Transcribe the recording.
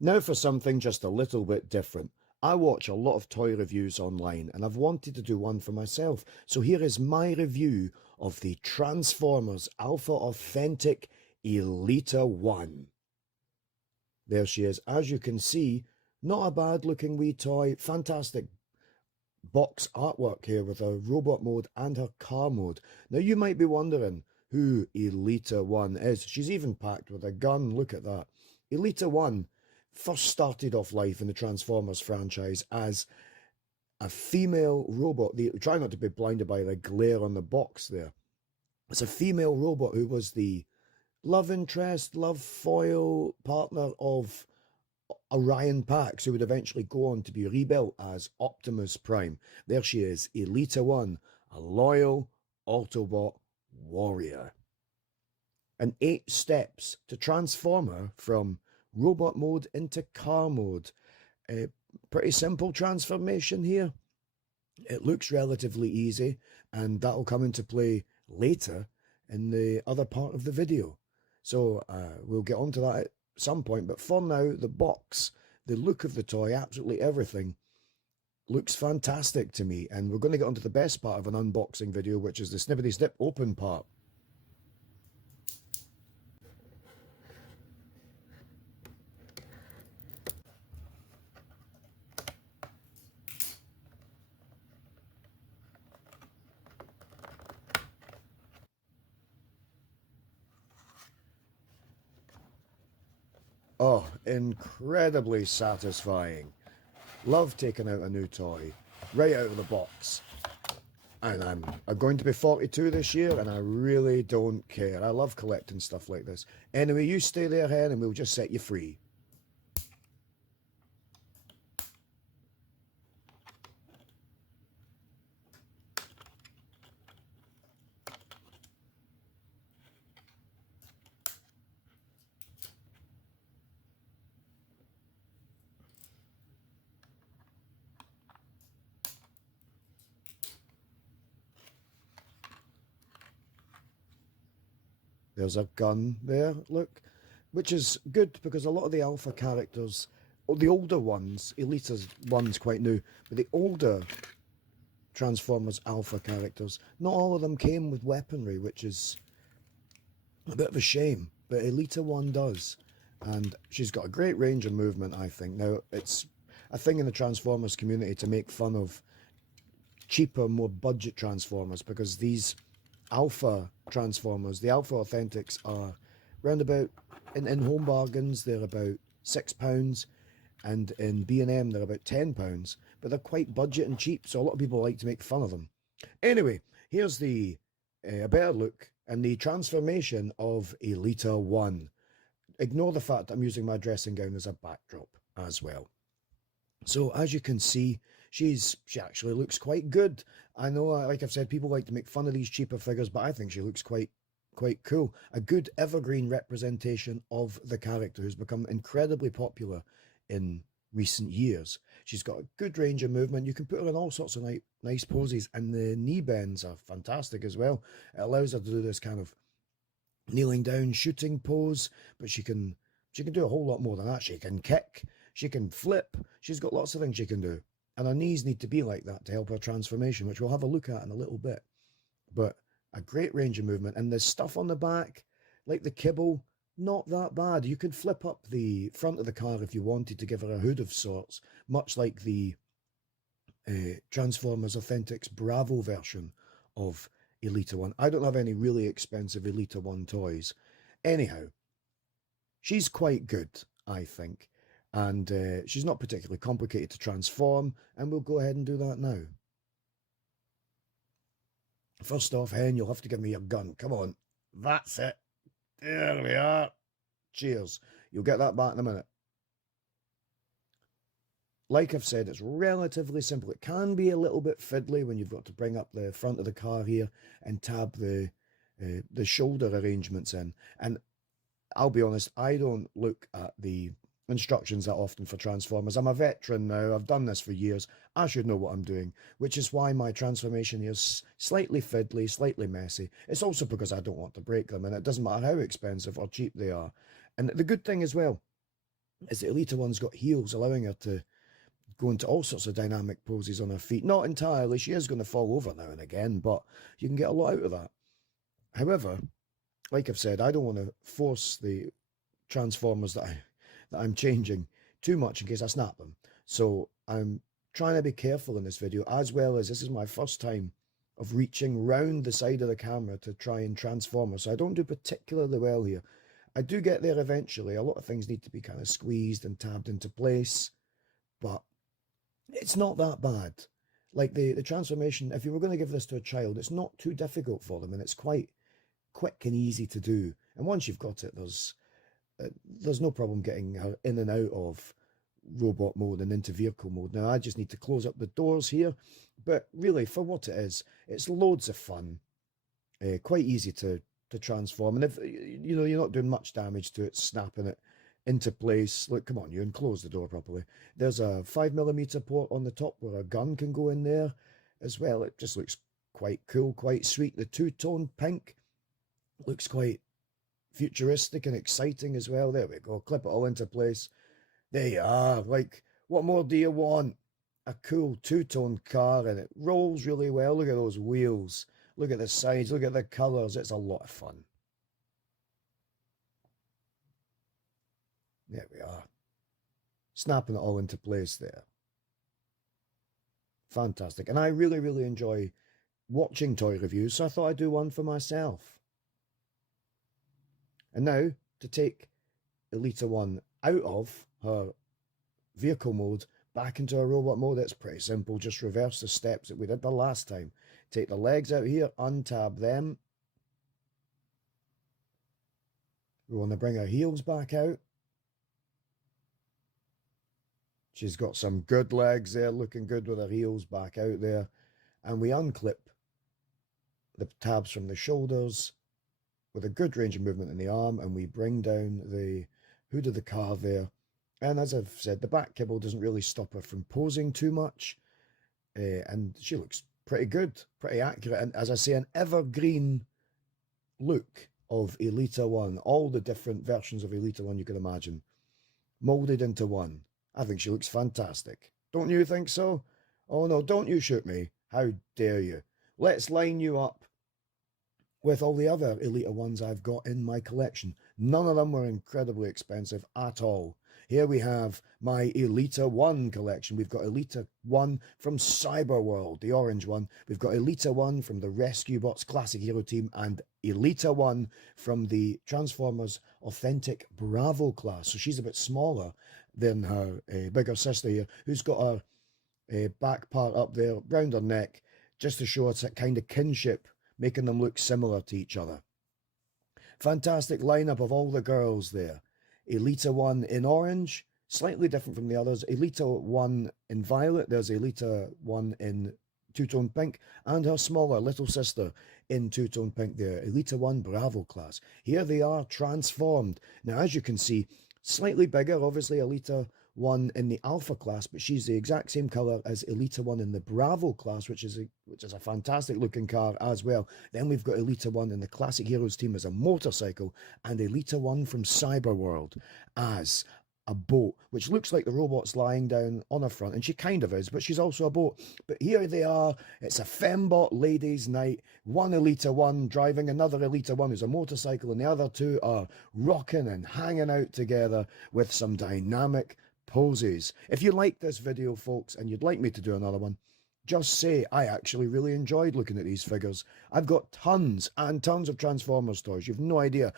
Now for something just a little bit different. I watch a lot of toy reviews online and I've wanted to do one for myself. So here is my review of the Transformers Alpha Authentic Elita 1. There she is. As you can see, not a bad looking wee toy. Fantastic box artwork here with her robot mode and her car mode. Now you might be wondering who Elita 1 is. She's even packed with a gun. Look at that. Elita 1 first started off life in the Transformers franchise as a female robot. Try not to be blinded by the glare on the box there. It's a female robot who was the love interest, love foil partner of Orion Pax, who would eventually go on to be rebuilt as Optimus Prime. There she is, Elita 1, a loyal Autobot warrior. And 8 steps to transform her from robot mode into car mode. A pretty simple transformation here. It looks relatively easy, and that'll come into play later in the other part of the video. So we'll get onto that at some point. But for now, the box, the look of the toy, absolutely everything looks fantastic to me. And we're going to get onto the best part of an unboxing video, which is the snippety snip open part. Oh, incredibly satisfying. Love taking out a new toy right out of the box. And I'm going to be 42 this year, and I really don't care. I love collecting stuff like this. Anyway, you stay there, hen, and we'll just set you free. There's a gun there, look, which is good because a lot of the alpha characters, or the older ones, Elita's one's quite new, but the older Transformers alpha characters, not all of them came with weaponry, which is a bit of a shame, but Elita 1 does. And she's got a great range of movement, I think. Now, it's a thing in the Transformers community to make fun of cheaper, more budget Transformers because these alpha Transformers, the alpha authentics, are round about in home bargains they're about £6, and in B&M they're about £10, but they're quite budget and cheap, so a lot of people like to make fun of them. Anyway, here's the a better look and the transformation of Elita 1. Ignore the fact that I'm using my dressing gown as a backdrop as well. So as you can see, she actually looks quite good. I know, like I've said, people like to make fun of these cheaper figures, but I think she looks quite cool. A good evergreen representation of the character who's become incredibly popular in recent years. She's got a good range of movement. You can put her in all sorts of nice poses, and the knee bends are fantastic as well. It allows her to do this kind of kneeling down shooting pose, but she can do a whole lot more than that. She can kick, she can flip, she's got lots of things she can do. And her knees need to be like that to help her transformation, which we'll have a look at in a little bit. But a great range of movement. And the stuff on the back, like the kibble, not that bad. You could flip up the front of the car if you wanted to give her a hood of sorts, much like the Transformers Authentics Bravo version of Elita 1. I don't have any really expensive Elita 1 toys. Anyhow, she's quite good, I think. And she's not particularly complicated to transform, and we'll go ahead and do that now. First off, hen, you'll have to give me your gun. Come on. That's it. There we are. Cheers. You'll get that back in a minute. Like I've said, it's relatively simple. It can be a little bit fiddly when you've got to bring up the front of the car here and tab the shoulder arrangements in. And I'll be honest, I don't look at the instructions that often for Transformers. I'm a veteran now. I've done this for years. I should know what I'm doing, which is why my transformation here is slightly fiddly, slightly messy. It's also because I don't want to break them, and it doesn't matter how expensive or cheap they are. And the good thing as well, is the Elita one's got heels, allowing her to go into all sorts of dynamic poses on her feet. Not entirely, she is going to fall over now and again, but you can get a lot out of that. However, like I've said, I don't want to force the transformers that I'm changing too much in case I snap them. So I'm trying to be careful in this video, as well as this is my first time of reaching round the side of the camera to try and transform her. So I don't do particularly well here. I do get there eventually. A lot of things need to be kind of squeezed and tabbed into place, but it's not that bad. Like the transformation, if you were going to give this to a child, it's not too difficult for them, and it's quite quick and easy to do. And once you've got it, there's no problem getting her in and out of robot mode and into vehicle mode. Now I just need to close up the doors here, but really for what it is, it's loads of fun, quite easy to transform, and if you know you're not doing much damage to it, snapping it into place. Look, come on, you enclose the door properly. There's a 5mm port on the top where a gun can go in there as well. It just looks quite cool, quite sweet. The two-tone pink looks quite futuristic and exciting as well. There we go, clip it all into place. There you are. Like, what more do you want? A cool two-tone car, and it rolls really well. Look at those wheels. Look at the sides. Look at the colours. It's a lot of fun. There we are. Snapping it all into place there. Fantastic. And I really, really enjoy watching toy reviews, so I thought I'd do one for myself. And now, to take Elita 1 out of her vehicle mode back into a robot mode, it's pretty simple. Just reverse the steps that we did the last time. Take the legs out here, untab them. We want to bring her heels back out. She's got some good legs there, looking good with her heels back out there. And we unclip the tabs from the shoulders with a good range of movement in the arm, and we bring down the hood of the car there. And as I've said, the back kibble doesn't really stop her from posing too much. And she looks pretty good, pretty accurate. And as I say, an evergreen look of Elita 1. All the different versions of Elita 1 you can imagine, molded into one. I think she looks fantastic. Don't you think so? Oh no, don't you shoot me. How dare you. Let's line you up with all the other Elita ones I've got in my collection. None of them were incredibly expensive at all. Here we have my Elita 1 collection. We've got Elita 1 from Cyberworld, the orange one. We've got Elita 1 from the Rescue Bots Classic Hero Team, and Elita 1 from the Transformers Authentic Bravo class. So she's a bit smaller than her bigger sister here, who's got her back part up there, round her neck, just to show us that kind of kinship, making them look similar to each other. Fantastic lineup of all the girls there. Elita 1 in orange, slightly different from the others. Elita 1 in violet. There's Elita 1 in two-tone pink, and her smaller little sister in two-tone pink there. Elita 1 Bravo class. Here they are transformed. Now, as you can see, slightly bigger, obviously, Elita 1 in the Alpha class, but she's the exact same colour as Elita 1 in the Bravo class, which is a fantastic looking car as well. Then we've got Elita 1 in the Classic Heroes team as a motorcycle, and Elita 1 from Cyberworld as a boat, which looks like the robot's lying down on her front, and she kind of is, but she's also a boat. But here they are. It's a fembot ladies' night. One Elita 1 driving another Elita 1 who's a motorcycle, and the other two are rocking and hanging out together with some dynamic poses. If you like this video, folks, and you'd like me to do another one, just say, I actually really enjoyed looking at these figures. I've got tons and tons of Transformers toys. You've no idea.